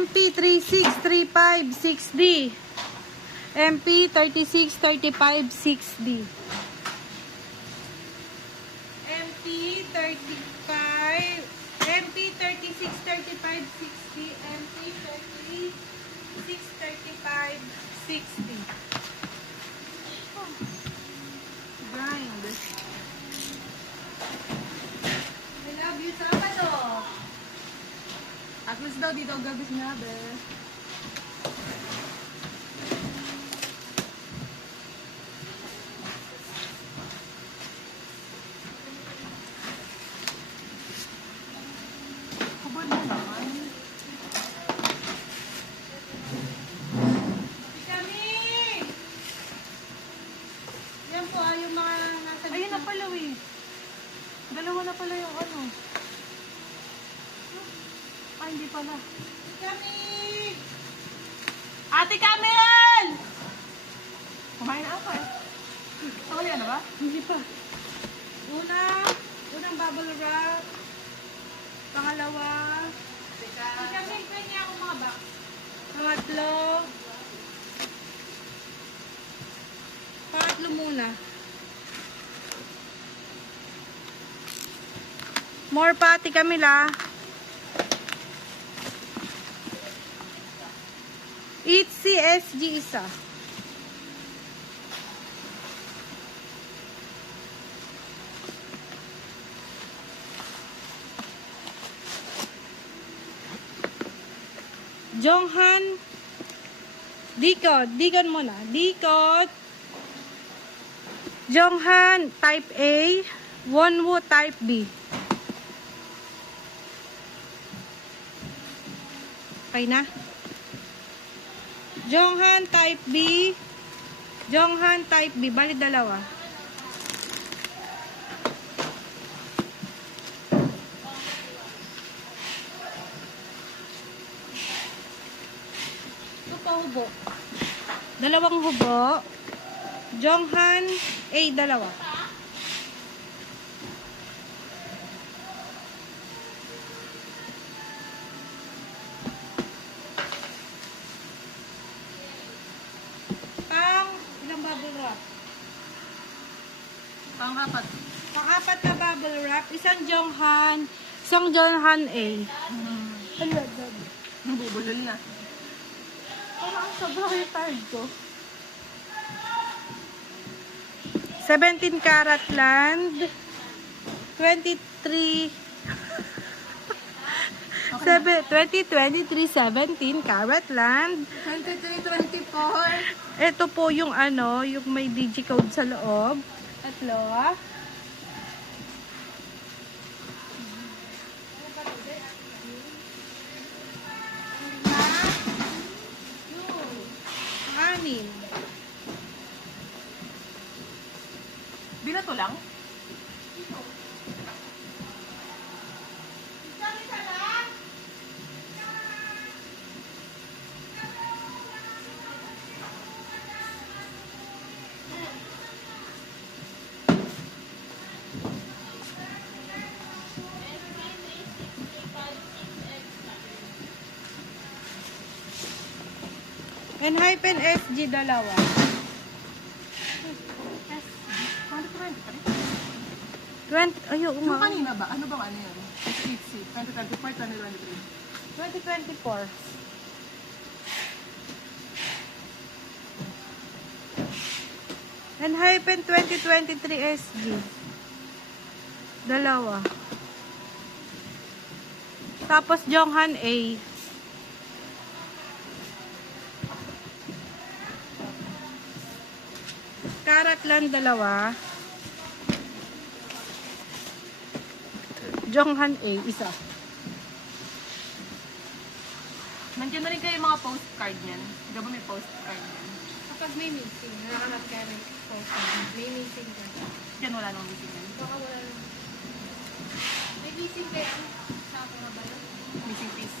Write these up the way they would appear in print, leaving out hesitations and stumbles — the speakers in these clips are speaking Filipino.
MP3635 6D. MP3635 6D. MP3635 6D. MP3635 6D. Grind. I love you, Sabado. At least daw dito gabi sinabi. Kubad mo naman. Kami! Yan po yung mga nasa Ayun na pala eh. Dalawa na pala yung ano. Ah, hindi pala. Kami! Ate Camel! Kumain na ako eh. Nakali na ba? Hindi pa. Unang bubble wrap. Pangalawa. Kami, kanya ako mga box. Pangatlo muna. More pati kami la. Eat CSG isa. Jonghan Dikot muna. Dikot Jonghan type A, Wonwoo type B. Okay na? Jonghan type B, Jonghan type B, bali dalawa. Ito pa hubo. Dalawang hubo. Jonghan A, dalawa. Ilang bubble wrap? Pang-apat. Pang-apat na bubble wrap. Isang Jonghan A. Hala, dad. Nabubulol na. Parang sobrang tired ko. 17 karat land. 23 2023 17 karat land. 23-24. Ito po yung ano, yung may digicode sa loob. Tatlo. Anim. Binato lang? And hyphen SG dalawa. 20, ayo Yung nga. kanina ba? Ano bang ano yun? HC. 2024, 2023. 2024. And hyphen 2023 SG. Dalawa. Tapos Jonghan A. Karat lang dalawa. Jonghan A, isa. Nandiyan na rin kayo mga postcard niyan. Di ba may postcard niyan? Kapag may meeting, nakakanap ka rin may meeting ka. Diyan wala nang meeting yan. Baka wala lang. May meeting kayo sa ako na ba yun? Missing piece.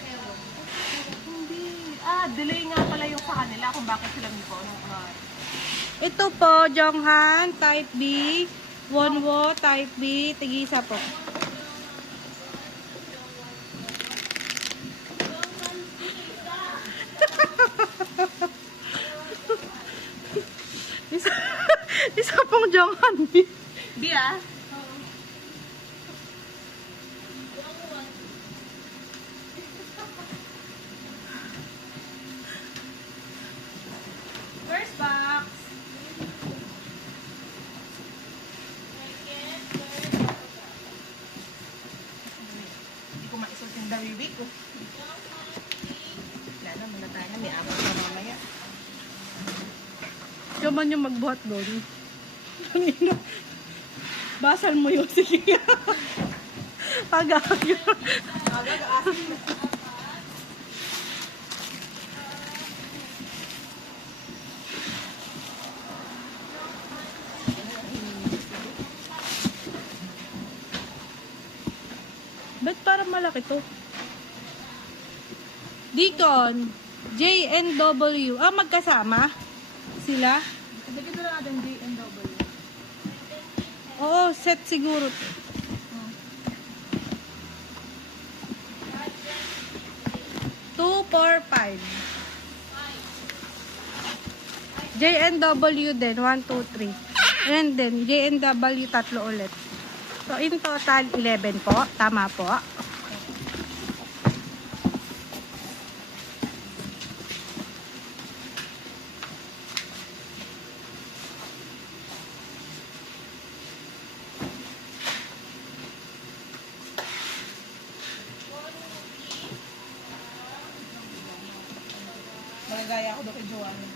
Ewan. Hindi. Delay nga pala yung sa kanila kung bakit sila may po. Ito po, Jonghan, type B. Wonwoo, type B. Tigisa po. Jong Hanbi. Di ah. First box. Hindi ko maisot yung dawiwi ko. Wala na, muna tayo na. May amat na mamaya. Siya man yung magbuhat doon. Basal mo yun. Sige. Agag. Ba't parang malaki to? Deacon, JNW. Ah, magkasama? Sila? Dagdag na natin DNW. Oo, set siguro. Two, four, five. JNW din, 1, 2, 3. And then, JNW tatlo ulit. So, in total, 11 po. Tama po. Magagaya ako doon kay Joanne.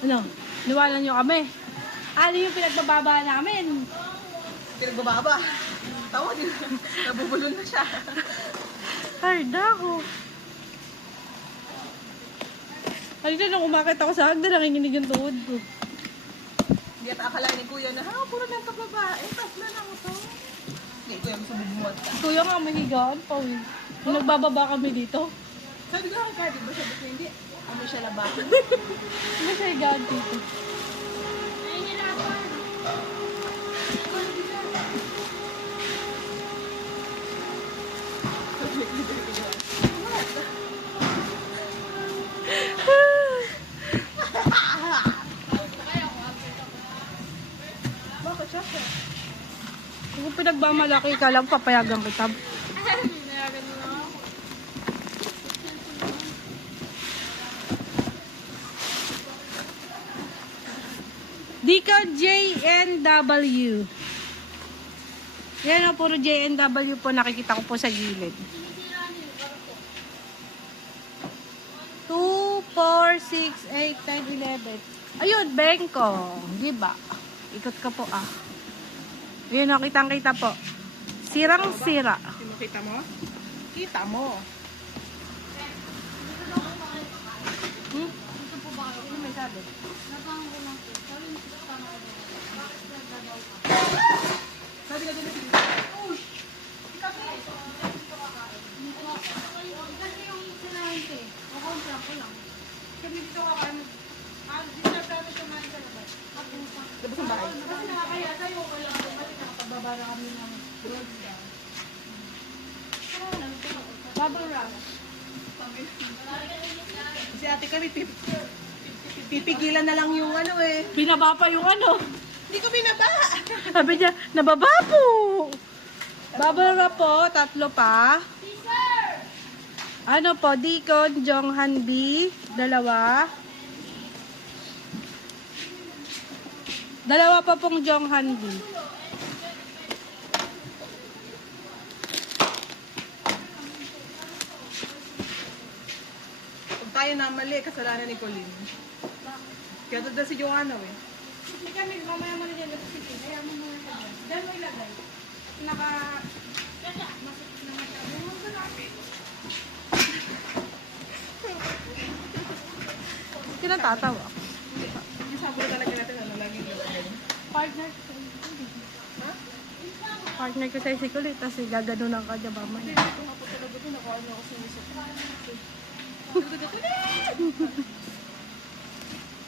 Ano? Niwalan nyo kami. Ano yung pinagbababa namin? Pinagbababa. Tawa din. Nabubulon na siya. Hard ako. Halina nung umakit ako sa hagda, nanginginig yung tuhod ko. Hindi at akalain ni Kuya na, ha, puro lang kababae. Tapos na lang ito. Hindi, Kuya, gusto bumuhat ka. Kuya nga, mahigaan pa eh. Nung nagbababa kami dito, Sabi ko kay Kadi, ba sabi ko hindi? Ano siya labahan? may higaan dito. Bakit siya? Kung pinagmamalaki ka lang, papayagan kita. Deacon JNW. Yan o, puro JNW po nakikita ko po sa gilid. 2, 4, 6, 8, 10, 11. Ayun, Bengko. Diba? Ikot ka po ah. Ayun o, kitang-kita po. Sirang-sira. Kita mo? Kita mo. Hmm? Ano may sabi? Sabi ka din na uy! Kasi yung sinahin ko eh. Kukontra ko lang. Kasi dito ka kaya disturb namin kumain sa labas. Labas ang bahay. Kasi nakakaya tayo, okay lang. Kasi nakapagbaba na kami ng roads down. Bubble wrap. Si ate kami, pipigilan na lang yung ano eh. Binaba pa yung ano. Hindi ko binaba. Sabi niya, nababa po. Bubble wrap po, 3 pa. Ano po, Deacon, Jong Hanbi, 2. 2 pa pong Jong Hanbi. Kung tayo na mali, kasalanan ni Colleen. Kaya doon si Joanna eh. Hindi kami, mamaya mo na dyan. Kaya mo muna ka dyan. Dyan mo ilagay. Naka... Masik na masyado. Yung mga natin. Kinatatawa. Yung sabon talaga natin, ano, laging gawin. Partner ko. Ha? Partner ko sa isikulit. Kasi gaganunan ka dyan mamaya. Hindi ko nga po talaga ito, nakuha niyo ako sinisip.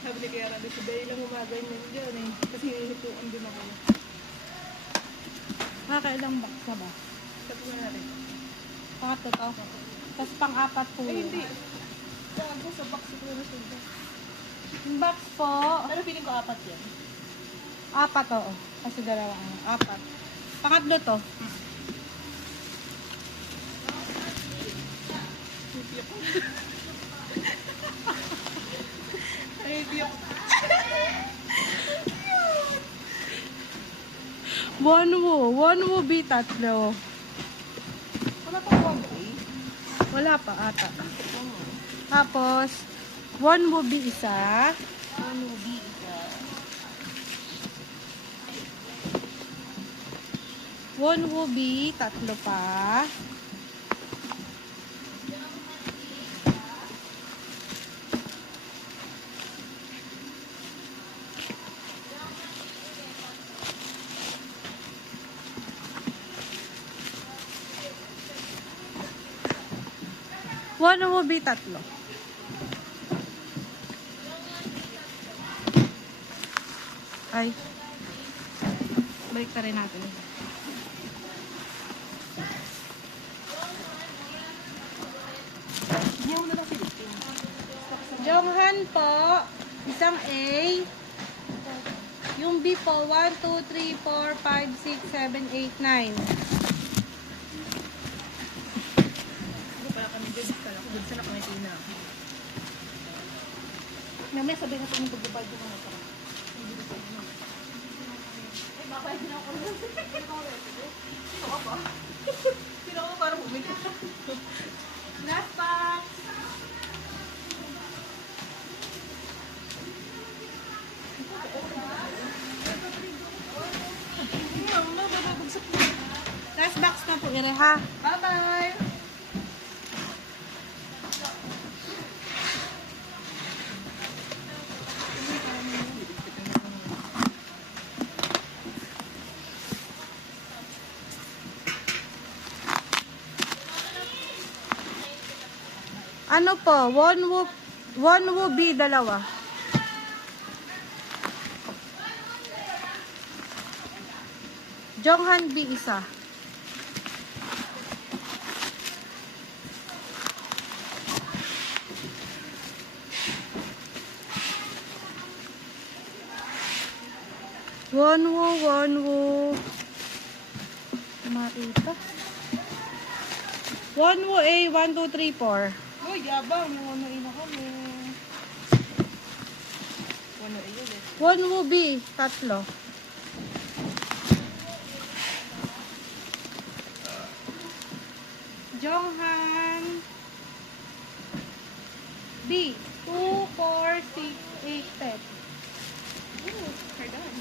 Sabi ni Kaya Rabi, sabay lang umagay niyan dyan eh. Kasi hinutuan din ako. Makakailang box na ba? Sabi ko natin. Pangatlo to. Tapos pang-apat po Ay, yun. hindi. Gago, sa box ko na siya. Yung box po, Pero feeling ko apat yan. apat oo. Kasi dalawa. Apat. Pangatlo to. Ay, hindi ako. One wo B tatlo. Wala pa ko eh. Wala pa ata. Tapos, one wo B isa. Ano, di ka. One wo B tatlo pa. One wo B tatlo. Ay. Balik na rin natin. Hindi mo na lang Philippine. Jonghan po, isang A. Yung B po, 1, 2, 3, 4, 5, 6, 7, 8, 9. Hindi pala kami good. Kala ko good sila kami tina. Mamaya sabihin na kung mag-divide yung mga parang. Hindi ko pwede na. Ay, babay din ako. Sino ka ba? Sino ka para bumili? Last box. Last box na po, ire ha. Bye-bye! Ano po, one wo B dalawa. Jonghan B isa. One wo. Marita. One wo A, 1, 2, 3, 4. Uy, yabang. Yung ano ina kami. Ano yun eh. One wo B, tatlo. Jonghan B, 2, 4, 6, 8, 10. We're done.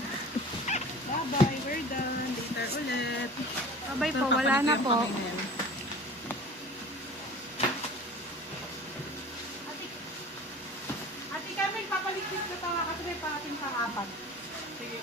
Bye-bye. We're done. Later ulit. Abay po, wala na po. Ate Carmen, papaligpit ko pa nga kasi may parating pang-apat. Sige.